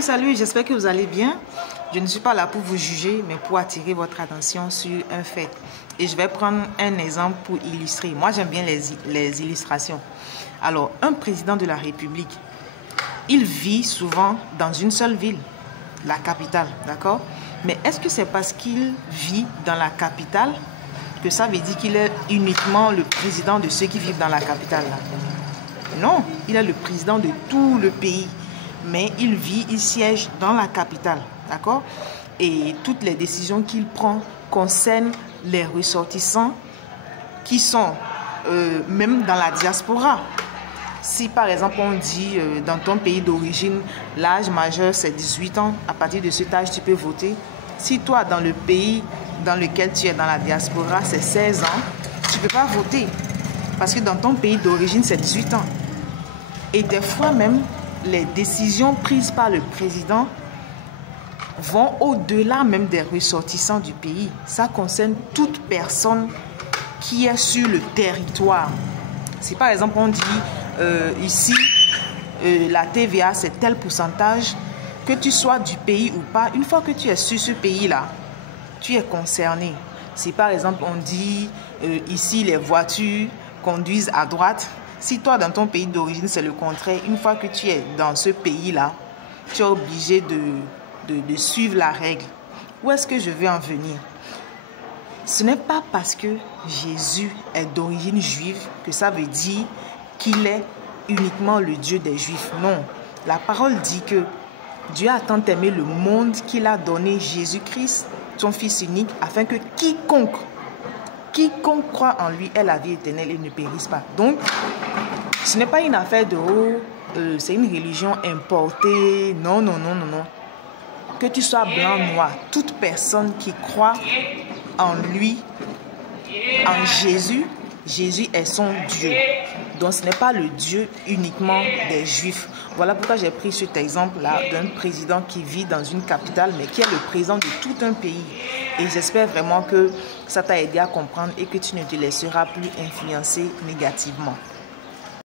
Salut, j'espère que vous allez bien. Je ne suis pas là pour vous juger, mais pour attirer votre attention sur un fait. Et je vais prendre un exemple pour illustrer. Moi, j'aime bien les illustrations. Alors, un président de la République, il vit souvent dans une seule ville, la capitale, d'accord? Mais est-ce que c'est parce qu'il vit dans la capitale que ça veut dire qu'il est uniquement le président de ceux qui vivent dans la capitale là? Non, il est le président de tout le pays. Mais il siège dans la capitale, d'accord? Et toutes les décisions qu'il prend concernent les ressortissants qui sont même dans la diaspora. Si par exemple on dit dans ton pays d'origine, l'âge majeur c'est 18 ans, à partir de cet âge tu peux voter. Si toi dans le pays dans lequel tu es dans la diaspora c'est 16 ans, tu ne peux pas voter. Parce que dans ton pays d'origine c'est 18 ans. Et des fois même, les décisions prises par le président vont au-delà même des ressortissants du pays. Ça concerne toute personne qui est sur le territoire. Si par exemple on dit ici la TVA c'est tel pourcentage, que tu sois du pays ou pas, une fois que tu es sur ce pays-là, tu es concerné. Si par exemple on dit ici les voitures conduisent à droite, si toi, dans ton pays d'origine, c'est le contraire, une fois que tu es dans ce pays-là, tu es obligé de suivre la règle. Où est-ce que je veux en venir? Ce n'est pas parce que Jésus est d'origine juive que ça veut dire qu'il est uniquement le Dieu des Juifs. Non, la parole dit que Dieu a tant aimé le monde qu'il a donné Jésus-Christ, son Fils unique, afin que quiconque croit en lui ait la vie éternelle et ne périsse pas. Donc, ce n'est pas une affaire de c'est une religion importée. Non. Que tu sois blanc, noir, toute personne qui croit en lui, en Jésus, Jésus est son Dieu. Donc ce n'est pas le Dieu uniquement des Juifs. Voilà pourquoi j'ai pris cet exemple-là d'un président qui vit dans une capitale, mais qui est le président de tout un pays. Et j'espère vraiment que ça t'a aidé à comprendre et que tu ne te laisseras plus influencer négativement.